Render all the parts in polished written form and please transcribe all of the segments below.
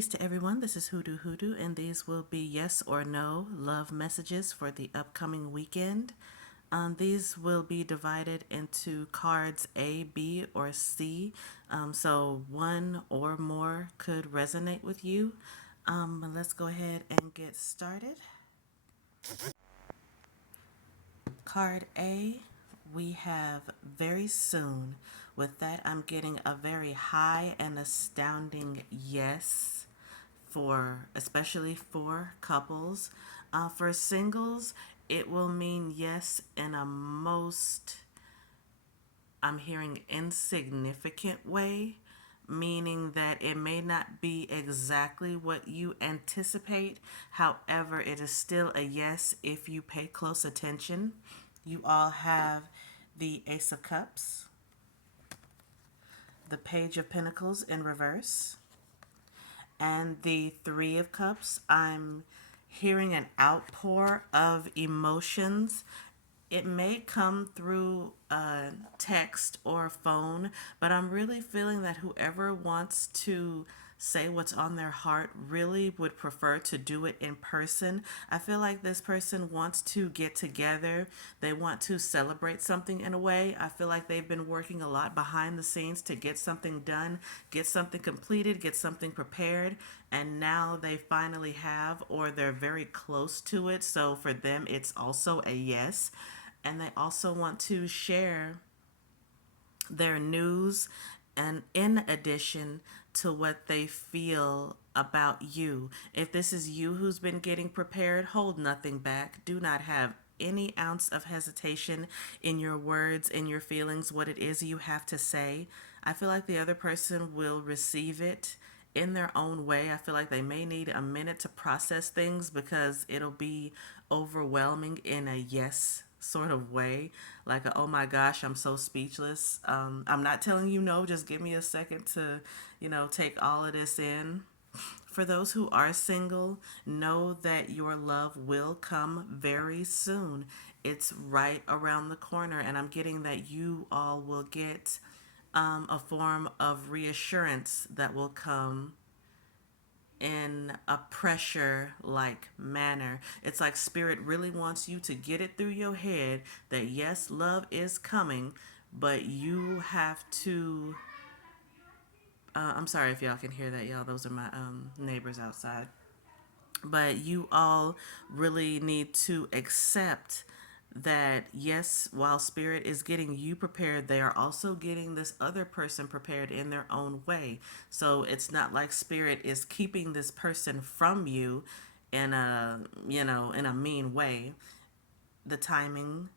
Peace to everyone. This is Who.Do.Hoodoo, and these will be yes or no love messages for the upcoming weekend. These will be divided into cards A, B, or C, so one or more could resonate with you. Let's go ahead and get started. Card A, we have very soon. With that, I'm getting a very high and astounding yes for, especially for couples. For singles, it will mean yes in a most, I'm hearing, insignificant way, meaning that it may not be exactly what you anticipate. However, it is still a yes if you pay close attention. You all have the Ace of Cups, the Page of Pentacles in reverse, and the Three of Cups. I'm hearing an outpour of emotions. It may come through text or phone, but I'm really feeling that whoever wants to say what's on their heart really would prefer to do it in person. I feel like this person wants to get together. They want to celebrate something in a way. I feel like they've been working a lot behind the scenes to get something done, get something completed, get something prepared, and now they finally have, or they're very close to it. So for them, it's also a yes. And they also want to share their news, and in addition to what they feel about you. If this is you who's been getting prepared, hold nothing back. Do not have any ounce of hesitation in your words, in your feelings, what it is you have to say. I feel like the other person will receive it in their own way. I feel like they may need a minute to process things because it'll be overwhelming in a yes sort of way, like a, oh my gosh, I'm so speechless. I'm not telling you no, just give me a second to, take all of this in. For those who are single, know that your love will come very soon. It's right around the corner, and I'm getting that you all will get a form of reassurance that will come in a pressure like manner. It's like spirit really wants you to get it through your head that yes, love is coming, but you have to. I'm sorry if y'all can hear that, y'all. Those are my neighbors outside. But you all really need to accept that yes, while spirit is getting you prepared, they are also getting this other person prepared in their own way. So it's not like spirit is keeping this person from you in a, in a mean way. The timing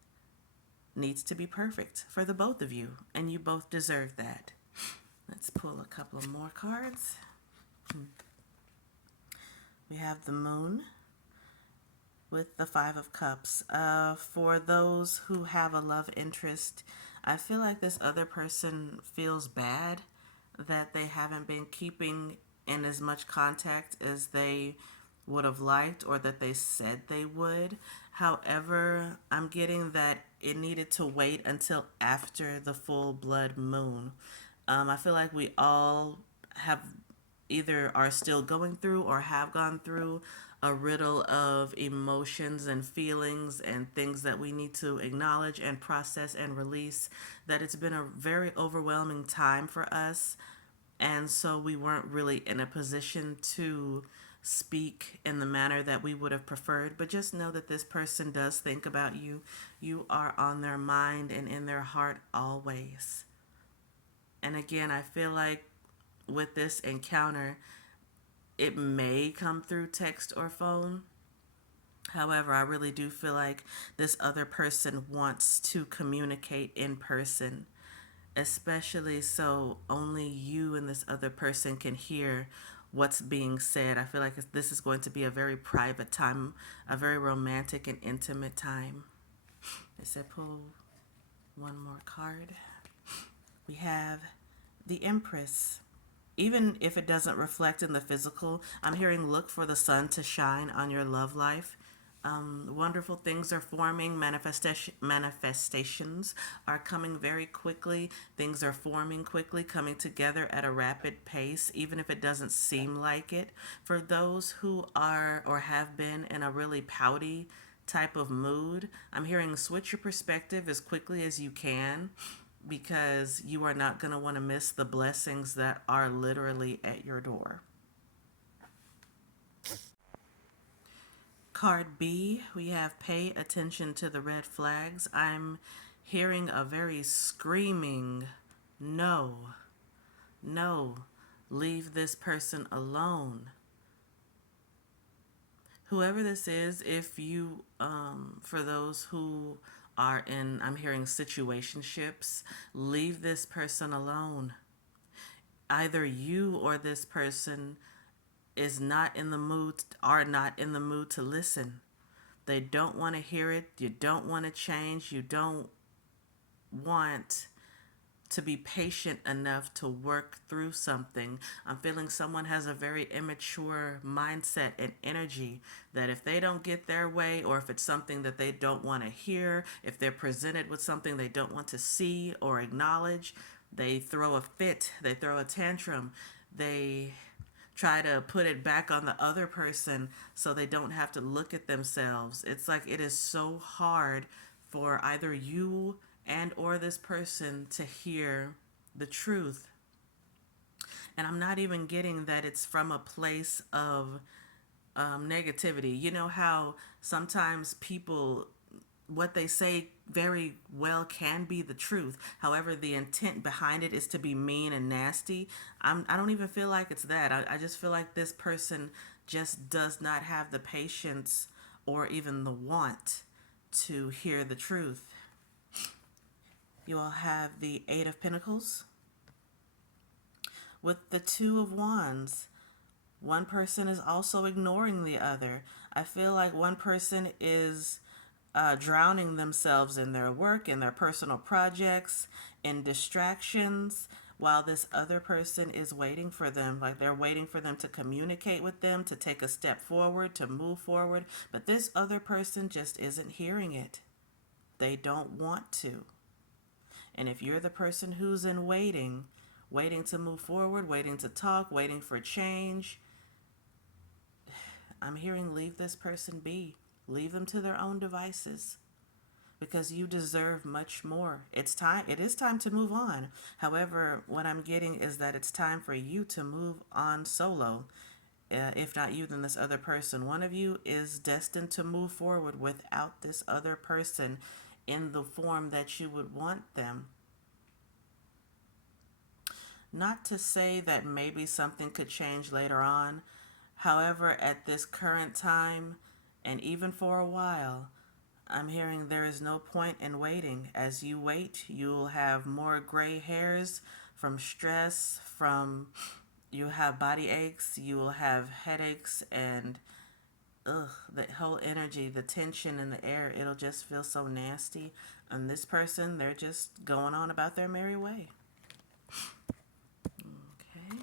needs to be perfect for the both of you, and you both deserve that. Let's pull a couple of more cards. We have the Moon with the Five of Cups. For those who have a love interest, I feel like this other person feels bad that they haven't been keeping in as much contact as they would have liked or that they said they would. However, I'm getting that it needed to wait until after the full blood moon. I feel like we all have either are still going through or have gone through a riddle of emotions and feelings and things that we need to acknowledge and process and release, that it's been a very overwhelming time for us. And so we weren't really in a position to speak in the manner that we would have preferred. But just know that this person does think about you. You are on their mind and in their heart always. And again, I feel like with this encounter, it may come through text or phone. However, I really do feel like this other person wants to communicate in person, especially so only you and this other person can hear what's being said. I feel like this is going to be a very private time, a very romantic and intimate time. I said pull one more card. We have the Empress. Even if it doesn't reflect in the physical, I'm hearing look for the sun to shine on your love life. Wonderful things are forming. Manifestations are coming very quickly. Things are forming quickly, coming together at a rapid pace, even if it doesn't seem like it. For those who are or have been in a really pouty type of mood, I'm hearing switch your perspective as quickly as you can, because you are not going to want to miss the blessings that are literally at your door. Card B, we have pay attention to the red flags. I'm hearing a very screaming no, no, leave this person alone. Whoever this is, if you, for those who are in, I'm hearing situationships, leave this person alone. Either you or this person is not in the mood, are not in the mood to listen. They don't want to hear it. You don't want to change. You don't want to be patient enough to work through something. I'm feeling someone has a very immature mindset and energy, that if they don't get their way, or if it's something that they don't want to hear, if they're presented with something they don't want to see or acknowledge, they throw a fit, they throw a tantrum, they try to put it back on the other person so they don't have to look at themselves. It's like it is so hard for either you and or this person to hear the truth. And I'm not even getting that it's from a place of negativity. You know how sometimes people, what they say very well can be the truth. However, the intent behind it is to be mean and nasty. I don't even feel like it's that. I just feel like this person just does not have the patience or even the want to hear the truth. You all have the Eight of Pentacles with the Two of Wands. One person is also ignoring the other. I feel like one person is drowning themselves in their work, in their personal projects, in distractions, while this other person is waiting for them. Like they're waiting for them to communicate with them, to take a step forward, to move forward. But this other person just isn't hearing it. They don't want to. And if you're the person who's in waiting, waiting to move forward, waiting to talk, waiting for change, I'm hearing leave this person be. Leave them to their own devices, because you deserve much more. It's time. It is time to move on. However, what I'm getting is that it's time for you to move on solo. If not you, then this other person. One of you is destined to move forward without this other person in the form that you would want them. Not to say that maybe something could change later on. However, at this current time, and even for a while, I'm hearing there is no point in waiting. As you wait, you'll have more gray hairs from stress, from you have body aches, you will have headaches, and the whole energy, the tension in the air, it'll just feel so nasty. And this person, they're just going on about their merry way. Okay.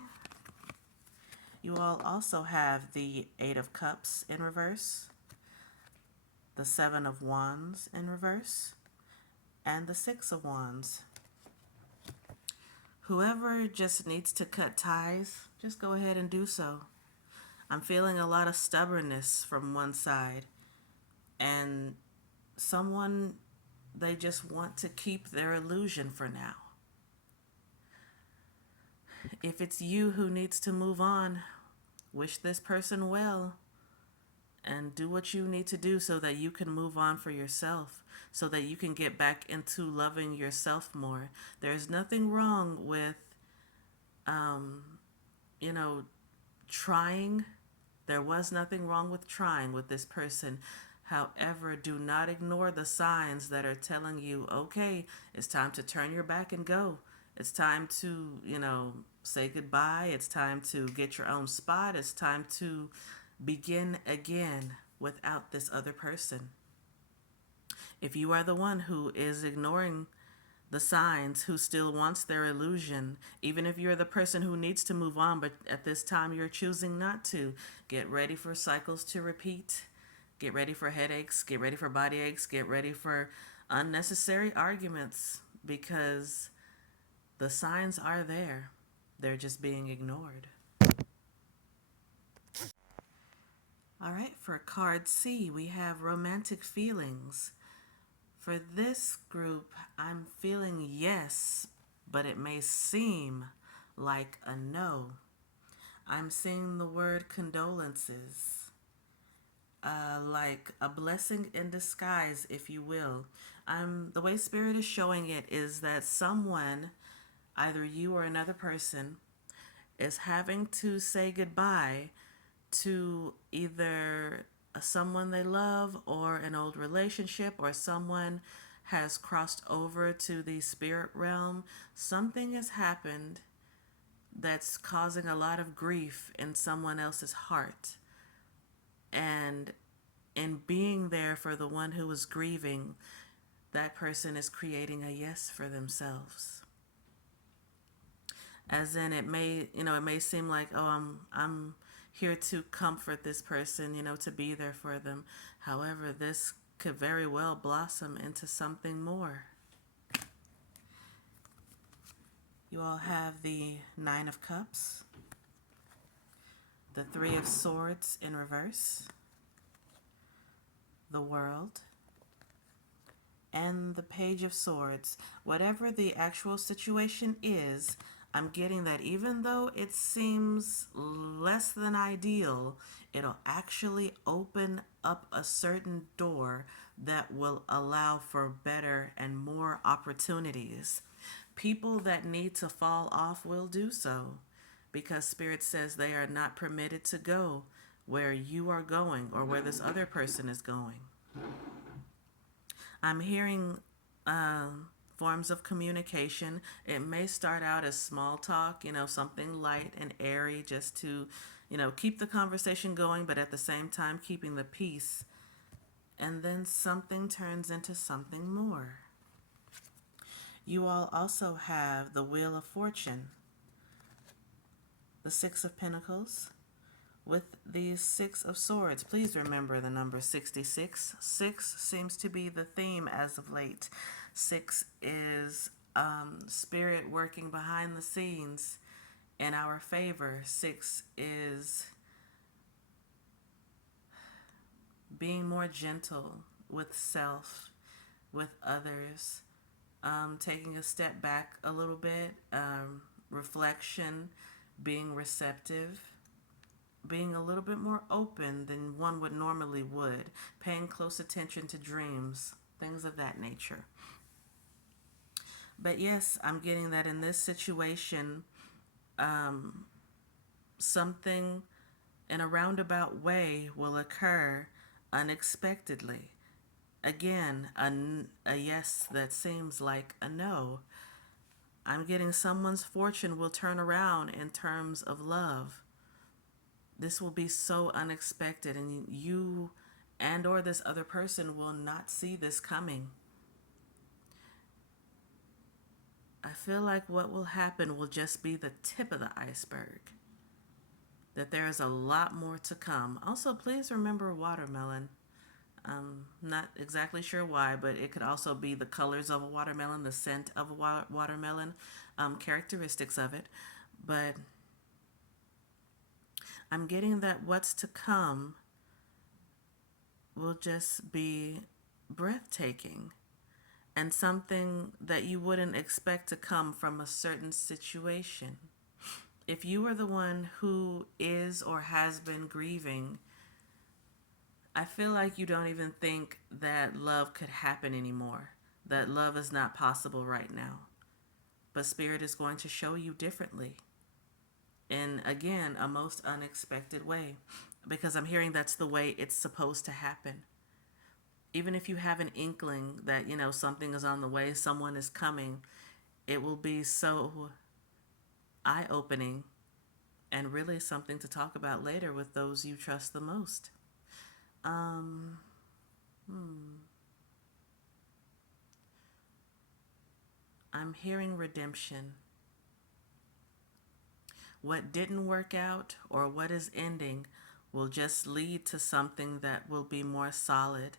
You all also have the Eight of Cups in reverse, the Seven of Wands in reverse, and the Six of Wands. Whoever just needs to cut ties, just go ahead and do so. I'm feeling a lot of stubbornness from one side, and someone, they just want to keep their illusion for now. If it's you who needs to move on, wish this person well and do what you need to do so that you can move on for yourself, so that you can get back into loving yourself more. There's nothing wrong with, you know, trying. There was nothing wrong with trying with this person. However, do not ignore the signs that are telling you, okay, it's time to turn your back and go. It's time to, say goodbye. It's time to get your own spot. It's time to begin again without this other person. If you are the one who is ignoring the signs, who still wants their illusion, even if you're the person who needs to move on, but at this time you're choosing not to, get ready for cycles to repeat. Get ready for headaches, get ready for body aches, get ready for unnecessary arguments because the signs are there. They're just being ignored. All right, for card C, we have romantic feelings. For this group, I'm feeling yes, but it may seem like a no. I'm seeing the word condolences, like a blessing in disguise, if you will. The way Spirit is showing it is that someone, either you or another person, is having to say goodbye to either someone they love or an old relationship, or someone has crossed over to the spirit realm. Something has happened that's causing a lot of grief in someone else's heart. And in being there for the one who is grieving, that person is creating a yes for themselves. As in, it may seem like, oh, I'm here to comfort this person, to be there for them. However, this could very well blossom into something more. You all have the Nine of Cups, the Three of Swords in reverse, the World, and the Page of Swords. Whatever the actual situation is, I'm getting that even though it seems less than ideal, it'll actually open up a certain door that will allow for better and more opportunities. People that need to fall off will do so because Spirit says they are not permitted to go where you are going or where this other person is going. I'm hearing forms of communication. It may start out as small talk, something light and airy just to, keep the conversation going, but at the same time keeping the peace. And then something turns into something more. You all also have the Wheel of Fortune, the Six of Pentacles, with the Six of Swords. Please remember the number 66. Six seems to be the theme as of late. Six is Spirit working behind the scenes in our favor. Six is being more gentle with self, with others, taking a step back a little bit, reflection, being receptive, being a little bit more open than one would normally would, paying close attention to dreams, things of that nature. But yes, I'm getting that in this situation, something in a roundabout way will occur unexpectedly. Again, a yes that seems like a no. I'm getting someone's fortune will turn around in terms of love. This will be so unexpected, and you and or this other person will not see this coming. I feel like what will happen will just be the tip of the iceberg. That there is a lot more to come. Also, please remember watermelon. Not exactly sure why, but it could also be the colors of a watermelon, the scent of a watermelon, characteristics of it. But I'm getting that what's to come will just be breathtaking and something that you wouldn't expect to come from a certain situation. If you are the one who is or has been grieving, I feel like you don't even think that love could happen anymore, that love is not possible right now. But Spirit is going to show you differently in, again, a most unexpected way, because I'm hearing that's the way it's supposed to happen. Even if you have an inkling that, something is on the way, someone is coming, it will be so eye-opening and really something to talk about later with those you trust the most. I'm hearing redemption. What didn't work out or what is ending will just lead to something that will be more solid,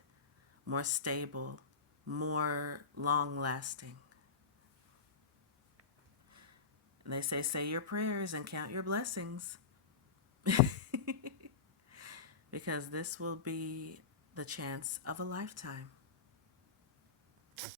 more stable, more long lasting. They say your prayers and count your blessings because this will be the chance of a lifetime.